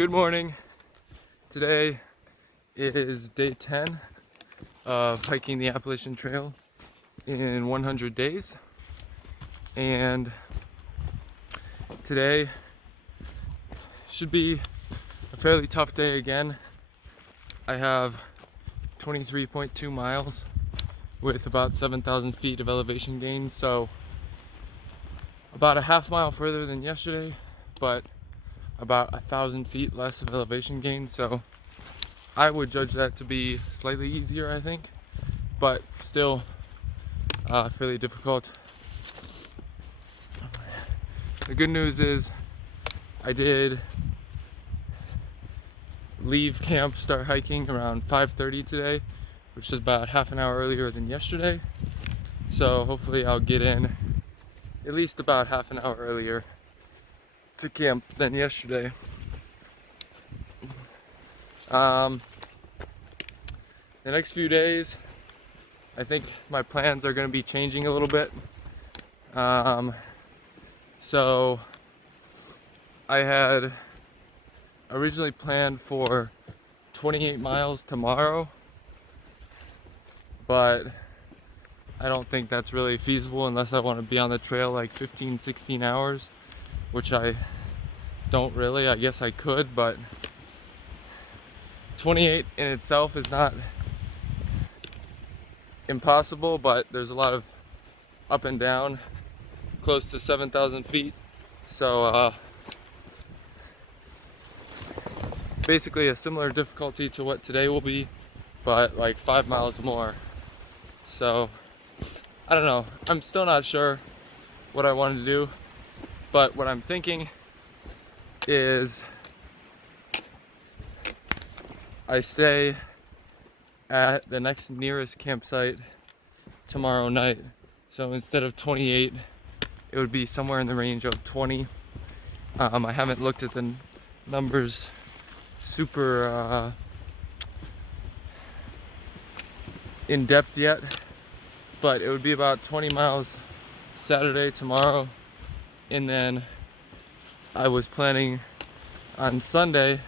Good morning. Today is day 10 of hiking the Appalachian Trail in 100 days. And today should be a fairly tough day again. I have 23.2 miles with about 7,000 feet of elevation gain. So about a half mile further than yesterday, but about 1,000 feet less of elevation gain. So I would judge that to be slightly easier, I think, but still fairly difficult. The good news is I did leave camp, start hiking around 5:30 today, which is about half an hour earlier than yesterday. So hopefully I'll get in at least about half an hour earlier to camp than yesterday. The next few days, I think my plans are going to be changing a little bit. So I had originally planned for 28 miles tomorrow, but I don't think that's really feasible unless I want to be on the trail like 15, 16 hours, which I don't really. I guess I could, but 28 in itself is not impossible, but there's a lot of up and down, close to 7,000 feet. So basically a similar difficulty to what today will be, but like 5 miles more. So I don't know. I'm still not sure what I want to do, but what I'm thinking is I stay at the next nearest campsite tomorrow night. So instead of 28, it would be somewhere in the range of 20. I haven't looked at the numbers super in depth yet, but it would be about 20 miles Saturday tomorrow, and then I was planning on Sunday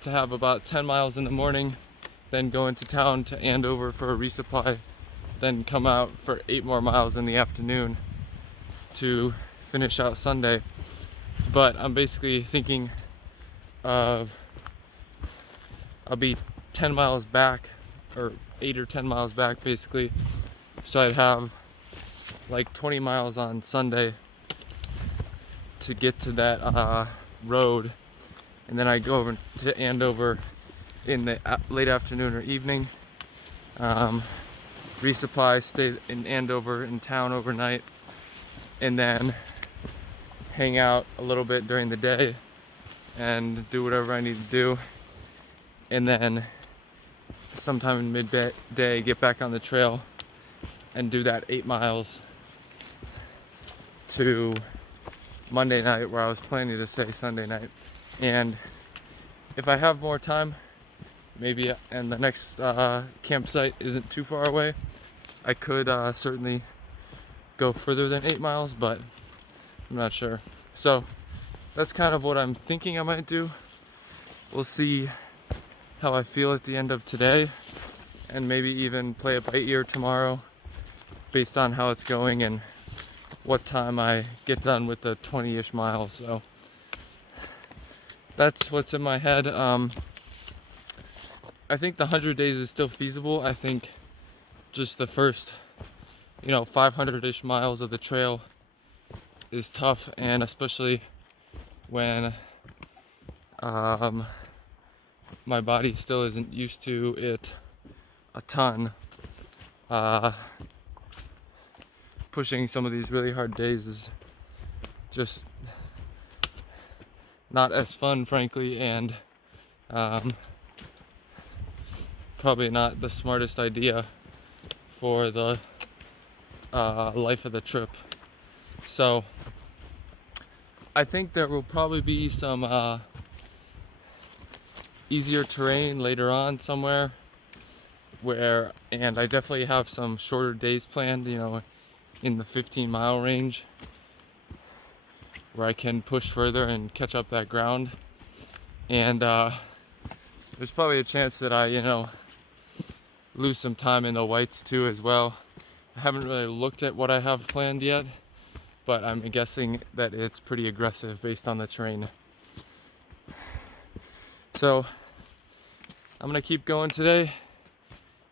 to have about 10 miles in the morning, then go into town to Andover for a resupply, then come out for 8 more miles in the afternoon to finish out Sunday. But I'm basically thinking of I'll be 10 miles back, or 8 or 10 miles back basically, so I'd have like 20 miles on Sunday to get to that road, and then I go over to Andover in the late afternoon or evening, resupply, stay in Andover in town overnight, and then hang out a little bit during the day and do whatever I need to do, and then sometime in midday get back on the trail and do that 8 miles to Monday night, where I was planning to stay Sunday night. And if I have more time, maybe, and the next campsite isn't too far away, I could certainly go further than 8 miles, but I'm not sure. So that's kind of what I'm thinking I might do. We'll see how I feel at the end of today, and maybe even play it by ear tomorrow based on how it's going and what time I get done with the 20-ish miles. So that's what's in my head. I think the 100 days is still feasible. I think just the first 500-ish miles of the trail is tough, and especially when my body still isn't used to it a ton. Pushing some of these really hard days is just not as fun, frankly, and probably not the smartest idea for the life of the trip. So I think there will probably be some easier terrain later on somewhere, and I definitely have some shorter days planned, in the 15-mile range, where I can push further and catch up that ground. And there's probably a chance that I, lose some time in the whites too as well. I haven't really looked at what I have planned yet, but I'm guessing that it's pretty aggressive based on the terrain. So I'm gonna keep going today,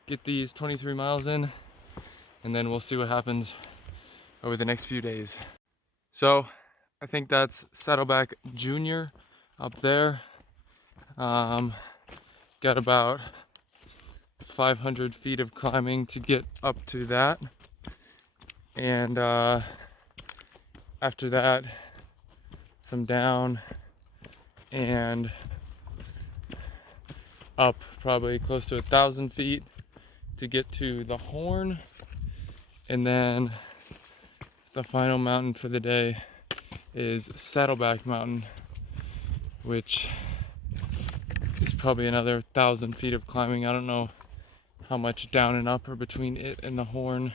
get these 23 miles in, and then we'll see what happens over the next few days. So I think that's Saddleback Junior up there. Got about 500 feet of climbing to get up to that. And after that, some down and up probably close to 1,000 feet to get to the Horn. And then the final mountain for the day is Saddleback Mountain, which is probably another 1,000 feet of climbing. I don't know how much down and up are between it and the Horn.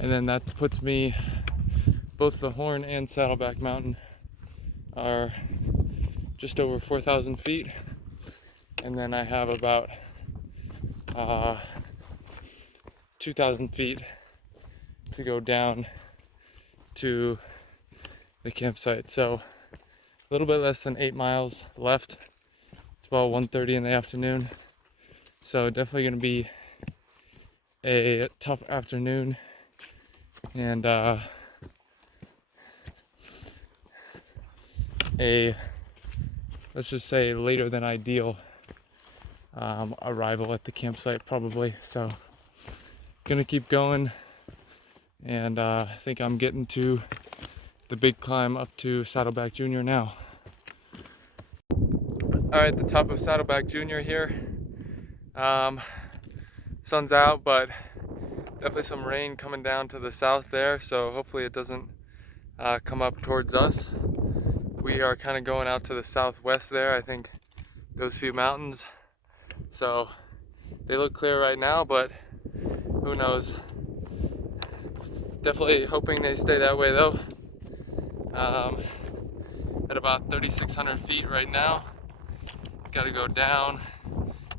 And then that puts me, both the Horn and Saddleback Mountain are just over 4,000 feet. And then I have about 2,000 feet to go down to the campsite. So a little bit less than 8 miles left. It's about 1:30 in the afternoon. So definitely gonna be a tough afternoon, and let's just say later than ideal arrival at the campsite probably. So gonna keep going, and I think I'm getting to the big climb up to Saddleback Junior now. All right, the top of Saddleback Junior here. Sun's out, but definitely some rain coming down to the south there, so hopefully it doesn't come up towards us. We are kind of going out to the southwest there, I think, those few mountains. So they look clear right now, but who knows? Definitely hoping they stay that way though. At about 3,600 feet right now. Got to go down,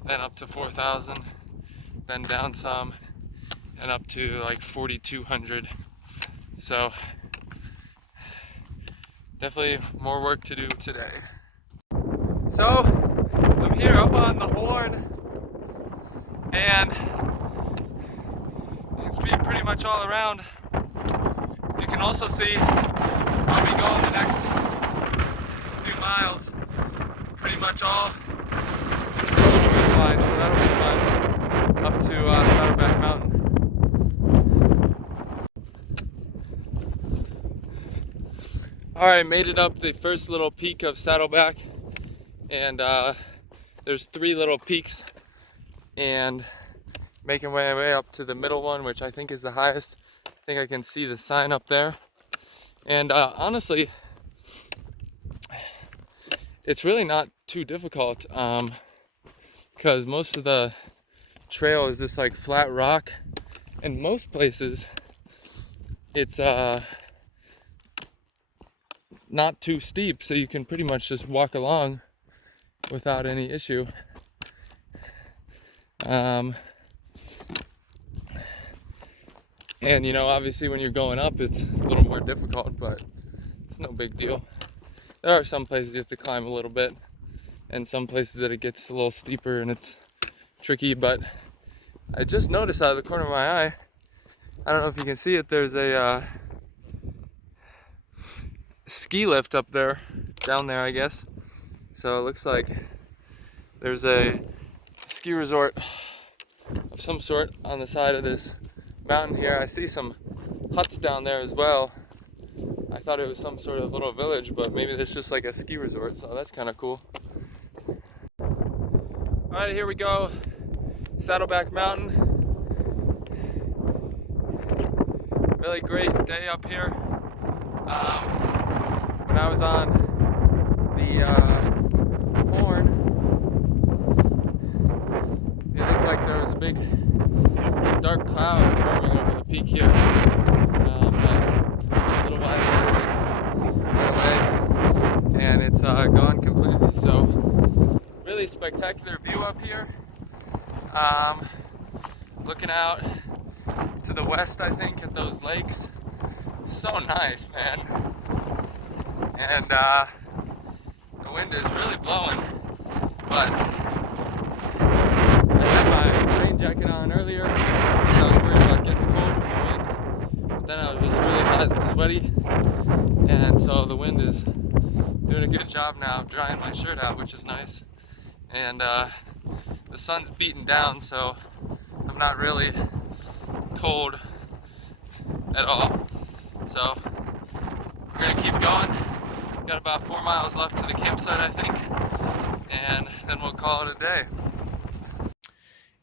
then up to 4,000, then down some, and up to like 4,200. So definitely more work to do today. So I'm here up on the Horn, and you can see pretty much all around. You can also see I'll be going the next few miles pretty much all this road line, so that'll be fun up to Saddleback Mountain. Alright, made it up the first little peak of Saddleback, and there's 3 little peaks, and making my way up to the middle one, which I think is the highest. I think I can see the sign up there, and honestly it's really not too difficult, because most of the trail is just like flat rock, and most places it's not too steep, so you can pretty much just walk along without any issue. And obviously when you're going up it's a little more difficult, but it's no big deal. There are some places you have to climb a little bit, and some places that it gets a little steeper and it's tricky, but I just noticed out of the corner of my eye, I don't know if you can see it, there's a ski lift up there, down there I guess. So it looks like there's a ski resort of some sort on the side of this mountain here. I see some huts down there as well. I thought it was some sort of little village, but maybe it's just like a ski resort, so that's kind of cool. Alright, here we go. Saddleback Mountain. Really great day up here. When I was on the Horn, it looked like there was a big dark cloud forming over the peak here. But a little while ago, it went away, and it's gone completely. So really spectacular view up here. Looking out to the west, I think, at those lakes. So nice, man. And the wind is really blowing, but I had my rain jacket on earlier because I was worried about getting cold from the wind. But then I was just really hot and sweaty, and so the wind is doing a good job now of drying my shirt out, which is nice. And the sun's beating down, so I'm not really cold at all. So we're gonna keep going. Got about 4 miles left to the campsite, I think, and then we'll call it a day.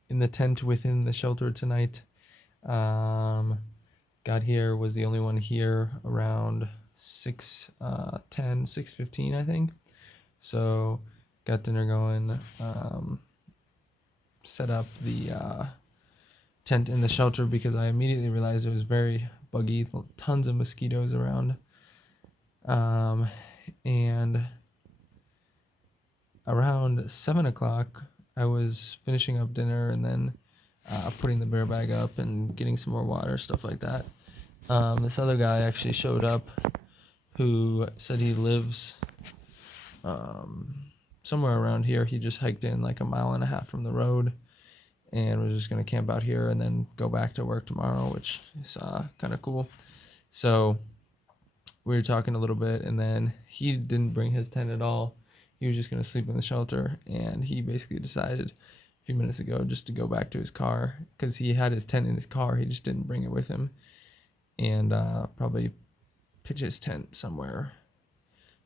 In the tent within the shelter tonight, got here, was the only one here around 6:15, I think. So got dinner going, set up the tent in the shelter because I immediately realized it was very buggy, tons of mosquitoes around. And around 7 o'clock, I was finishing up dinner and then putting the bear bag up and getting some more water, stuff like that. This other guy actually showed up who said he lives somewhere around here. He just hiked in like 1.5 miles from the road and was just going to camp out here and then go back to work tomorrow, which is kind of cool. So we were talking a little bit, and then he didn't bring his tent at all. He was just going to sleep in the shelter, and he basically decided a few minutes ago just to go back to his car because he had his tent in his car. He just didn't bring it with him, and probably pitch his tent somewhere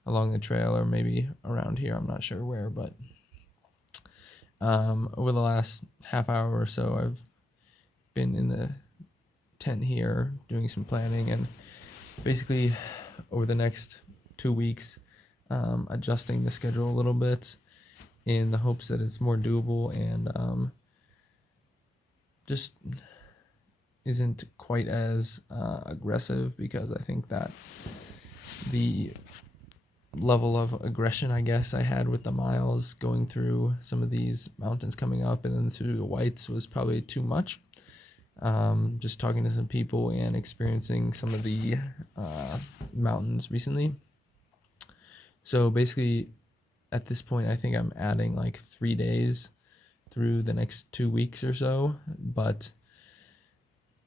along the trail or maybe around here. I'm not sure where, but over the last half hour or so, I've been in the tent here doing some planning, and basically over the next 2 weeks, adjusting the schedule a little bit in the hopes that it's more doable and just isn't quite as aggressive, because I think that the level of aggression, I guess, I had with the miles going through some of these mountains coming up and then through the whites was probably too much. Just talking to some people and experiencing some of the mountains recently. So basically, at this point, I think I'm adding like 3 days through the next 2 weeks or so. But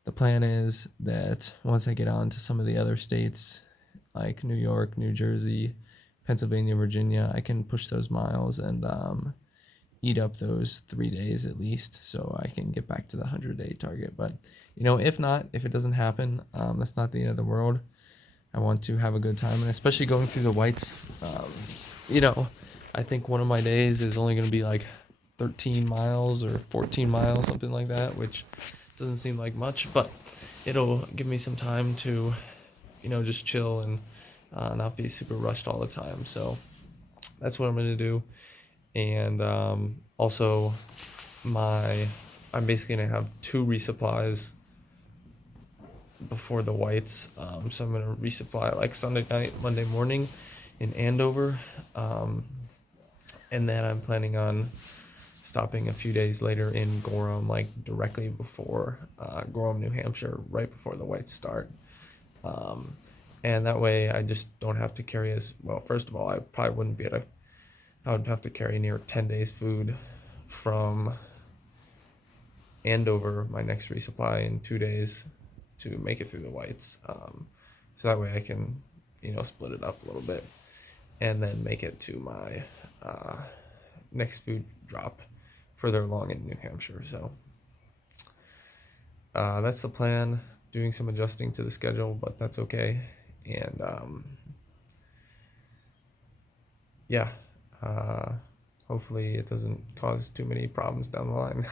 the plan is that once I get on to some of the other states, like New York, New Jersey, Pennsylvania, Virginia, I can push those miles and eat up those 3 days at least, so I can get back to the 100-day target. But if not, if it doesn't happen, that's not the end of the world. I want to have a good time, and especially going through the whites. I think one of my days is only going to be like 13 miles or 14 miles, something like that, which doesn't seem like much, but it'll give me some time to just chill and not be super rushed all the time. So that's what I'm going to do. And also I'm basically going to have 2 resupplies before the whites. So I'm going to resupply like Sunday night, Monday morning in Andover. And then I'm planning on stopping a few days later in Gorham, like directly before Gorham, New Hampshire, right before the whites start. And that way I just don't have to carry as well. First of all, I probably wouldn't be able to, I would have to carry near 10 days food from Andover, my next resupply, in 2 days to make it through the whites. So that way I can, split it up a little bit and then make it to my next food drop further along in New Hampshire. So that's the plan. Doing some adjusting to the schedule, but that's okay. And hopefully it doesn't cause too many problems down the line.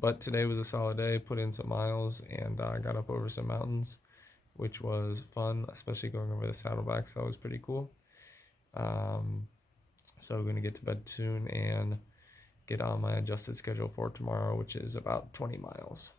But today was a solid day. Put in some miles and got up over some mountains, which was fun, especially going over the Saddleback. So that was pretty cool. So I'm going to get to bed soon and get on my adjusted schedule for tomorrow, which is about 20 miles.